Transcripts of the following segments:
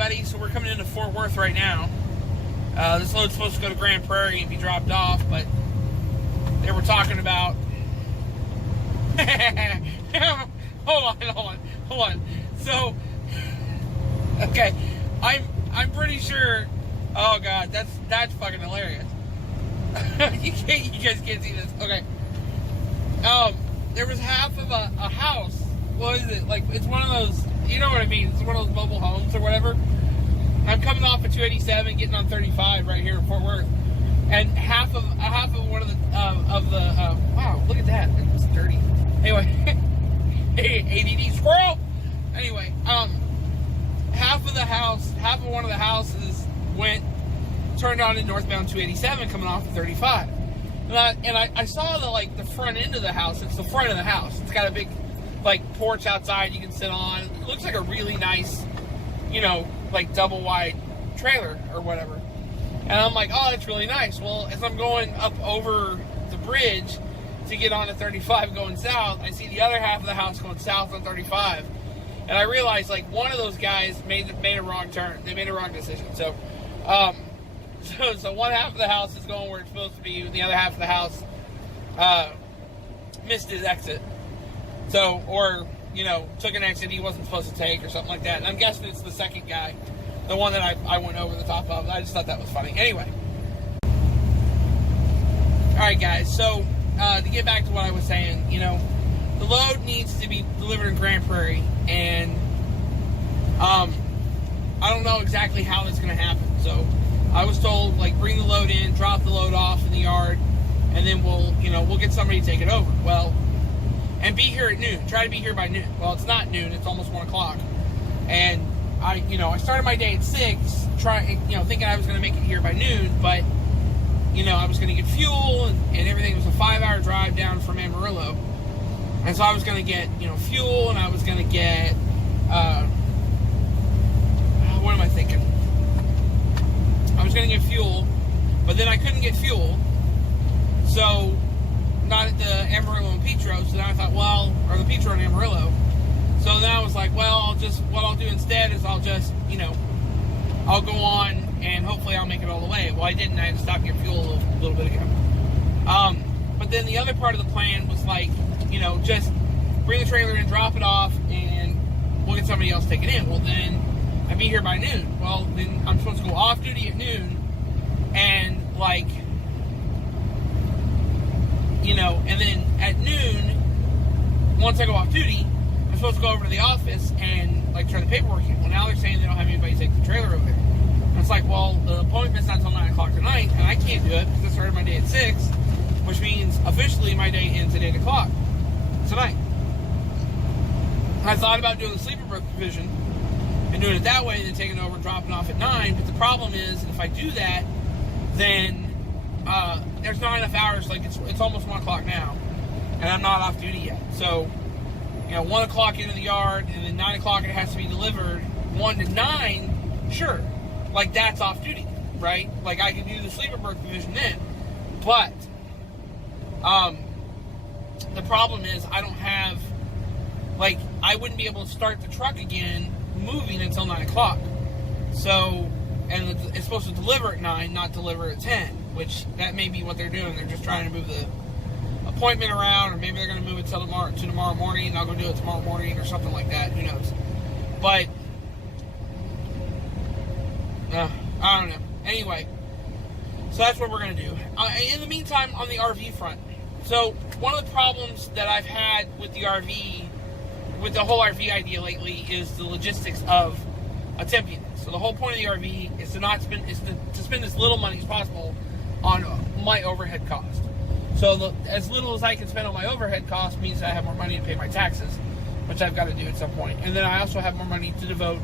everybody. So we're coming into Fort Worth right now. This load's supposed to go to Grand Prairie and be dropped off, but they were talking about... hold on. So, okay, I'm pretty sure... Oh, God, that's fucking hilarious. You guys can't see this. Okay. There was half of a house. What is it? Like, it's one of those... You know what I mean? It's one of those mobile homes or whatever. I'm coming off of 287, getting on 35 right here in Fort Worth, and half of one of the wow, look at that, it's dirty. Anyway, ADD squirrel. Anyway, half of one of the houses turned on in northbound 287, coming off of 35, and I saw the front end of the house. It's the front of the house. It's got a big porch outside you can sit on. It looks like a really nice, double wide trailer or whatever. And I'm like, oh, that's really nice. Well, as I'm going up over the bridge to get onto 35 going south, I see the other half of the house going south on 35. And I realized one of those guys made a wrong turn. They made a wrong decision. So one half of the house is going where it's supposed to be, and the other half of the house missed his exit. So, or, took an exit he wasn't supposed to take or something like that. And I'm guessing it's the second guy, the one that I went over the top of. I just thought that was funny. Anyway. Alright, guys. So, to get back to what I was saying, the load needs to be delivered in Grand Prairie. And, I don't know exactly how that's going to happen. So, I was told, bring the load in, drop the load off in the yard, and then we'll get somebody to take it over. Well, and be here at noon. Try to be here by noon. Well, it's not noon. It's almost 1 o'clock. And I started my day at 6, thinking I was going to make it here by noon. But, I was going to get fuel and everything. It was a 5-hour drive down from Amarillo. And so I was going to get, fuel, and I was going to get, what am I thinking? I was going to get fuel, but then I couldn't get fuel. So... not at the Amarillo and Petro, so then I thought, or the Petro and Amarillo. So then I was like, what I'll do instead is I'll just, I'll go on and hopefully I'll make it all the way. Well, I didn't. I had to stop and get fuel a little bit ago. But then the other part of the plan was just bring the trailer in, drop it off, and we'll get somebody else to take it in. Well, then I'd be here by noon. Well, then I'm supposed to go off duty at noon, and and then at noon, once I go off duty, I'm supposed to go over to the office and turn the paperwork in. Well, now they're saying they don't have anybody to take the trailer over there. And it's the appointment's not until 9 o'clock tonight, and I can't do it because I started my day at 6, which means officially my day ends at 8 o'clock tonight. I thought about doing the sleeper berth provision and doing it that way, and then taking it over and dropping off at 9. But the problem is, if I do that, then there's not enough hours. It's almost 1 o'clock now, and I'm not off duty yet. So, 1 o'clock into the yard, and then 9 o'clock it has to be delivered. 1 to 9, sure, that's off duty, right? I can do the sleeper berth provision then, but the problem is I don't have I wouldn't be able to start the truck again moving until 9 o'clock. So, and it's supposed to deliver at 9, not deliver at 10. Which, that may be what they're doing. They're just trying to move the appointment around, or maybe they're going to move it to tomorrow morning, and I'll go do it tomorrow morning, or something like that. Who knows? But, I don't know. Anyway, so that's what we're going to do. In the meantime, on the RV front. So, one of the problems that I've had with the RV, with the whole RV idea lately, is the logistics of attempting it. So the whole point of the RV is to spend as little money as possible on my overhead cost. So as little as I can spend on my overhead cost means I have more money to pay my taxes, which I've got to do at some point. And then I also have more money to devote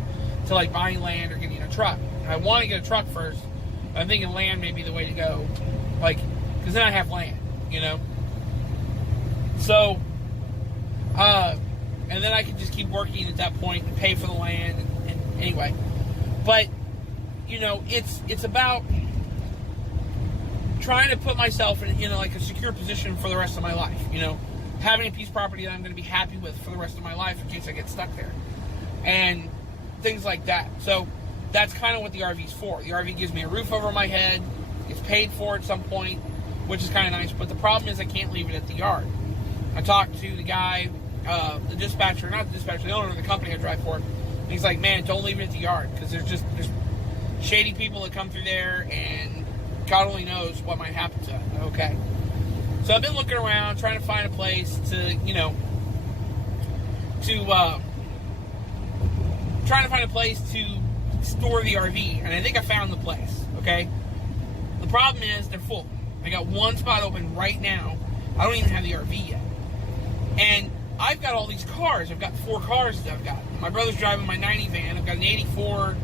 to buying land or getting a truck. I want to get a truck first, but I'm thinking land may be the way to go, because then I have land, So, and then I can just keep working at that point and pay for the land. And anyway, but it's about trying to put myself in a secure position for the rest of my life. Having a piece of property that I'm going to be happy with for the rest of my life in case I get stuck there, and things like that. So that's kind of what the RV's for. The RV gives me a roof over my head, gets paid for at some point, which is kind of nice. But the problem is I can't leave it at the yard. I talked to the guy, the dispatcher, not the dispatcher, the owner of the company I drive for. And he's like, man, don't leave it at the yard, because there's shady people that come through there, and God only knows what might happen to it. Okay. So I've been looking around, trying to find a place to, trying to find a place to store the RV, and I think I found the place. Okay. The problem is they're full. I got one spot open right now. I don't even have the RV yet, and I've got all these cars. I've got 4 cars that I've got. My brother's driving my 90 van. I've got an 84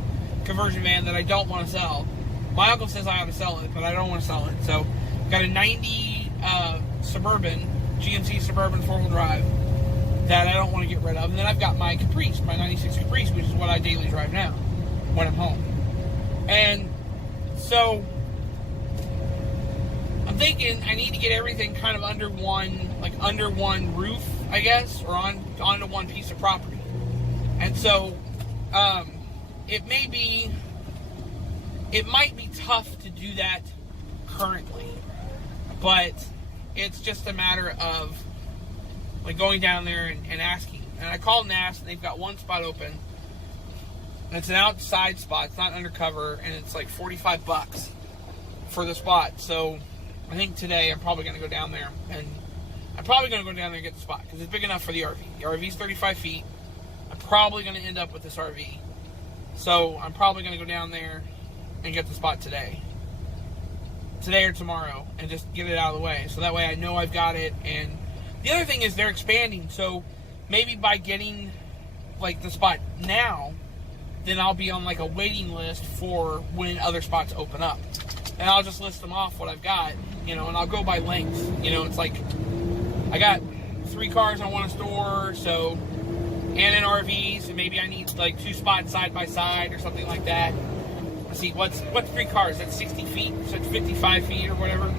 conversion van that I don't want to sell. My uncle says I ought to sell it, but I don't want to sell it. So I've got a 90 Suburban, GMC Suburban 4-wheel drive that I don't want to get rid of. And then I've got my Caprice, my 96 Caprice, which is what I daily drive now when I'm home. And so I'm thinking I need to get everything kind of under one roof, I guess, or onto one piece of property. And so it might be tough to do that currently, but it's just a matter of going down there and asking. And I called and asked, and they've got one spot open. And it's an outside spot, it's not undercover, and it's like $45 for the spot. So I think today I'm probably going to go down there, and I'm probably going to go down there and get the spot, because it's big enough for the RV. The RV's 35 feet. I'm probably going to end up with this RV. So I'm probably going to go down there and get the spot today or tomorrow, and just get it out of the way. So that way I know I've got it. And the other thing is they're expanding. So maybe by getting the spot now, then I'll be on a waiting list for when other spots open up. And I'll just list them off what I've got, and I'll go by length. It's like I got 3 cars I want to store, so, and an RV, so maybe I need 2 spots side by side or something like that. Let's see, what's 3 cars? That's 60 feet, so it's 55 feet or whatever.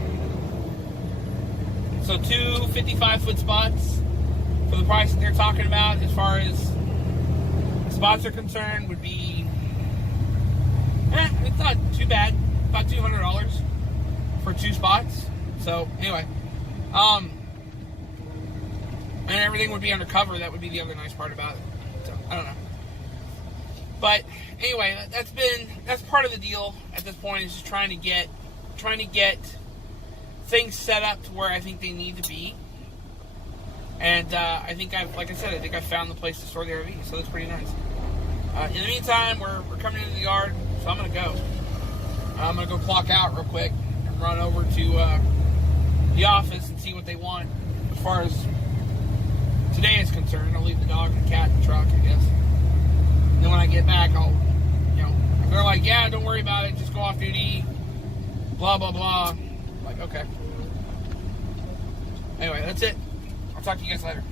So 2 55-foot spots for the price that they're talking about, as far as spots are concerned, would be, it's not too bad. About $200 for 2 spots. So anyway, and everything would be undercover. That would be the other nice part about it. So I don't know. But anyway, that's part of the deal at this point, is just trying to get things set up to where I think they need to be. And I think I found the place to store the RV, so that's pretty nice. In the meantime, we're coming into the yard, so I'm gonna go. I'm gonna go clock out real quick and run over to the office and see what they want as far as today is concerned. I'll leave the dog and the cat in the truck, I guess. And then when I get back, I'll, they're like, yeah, don't worry about it, just go off duty, blah, blah, blah. I'm like, okay. Anyway, that's it. I'll talk to you guys later.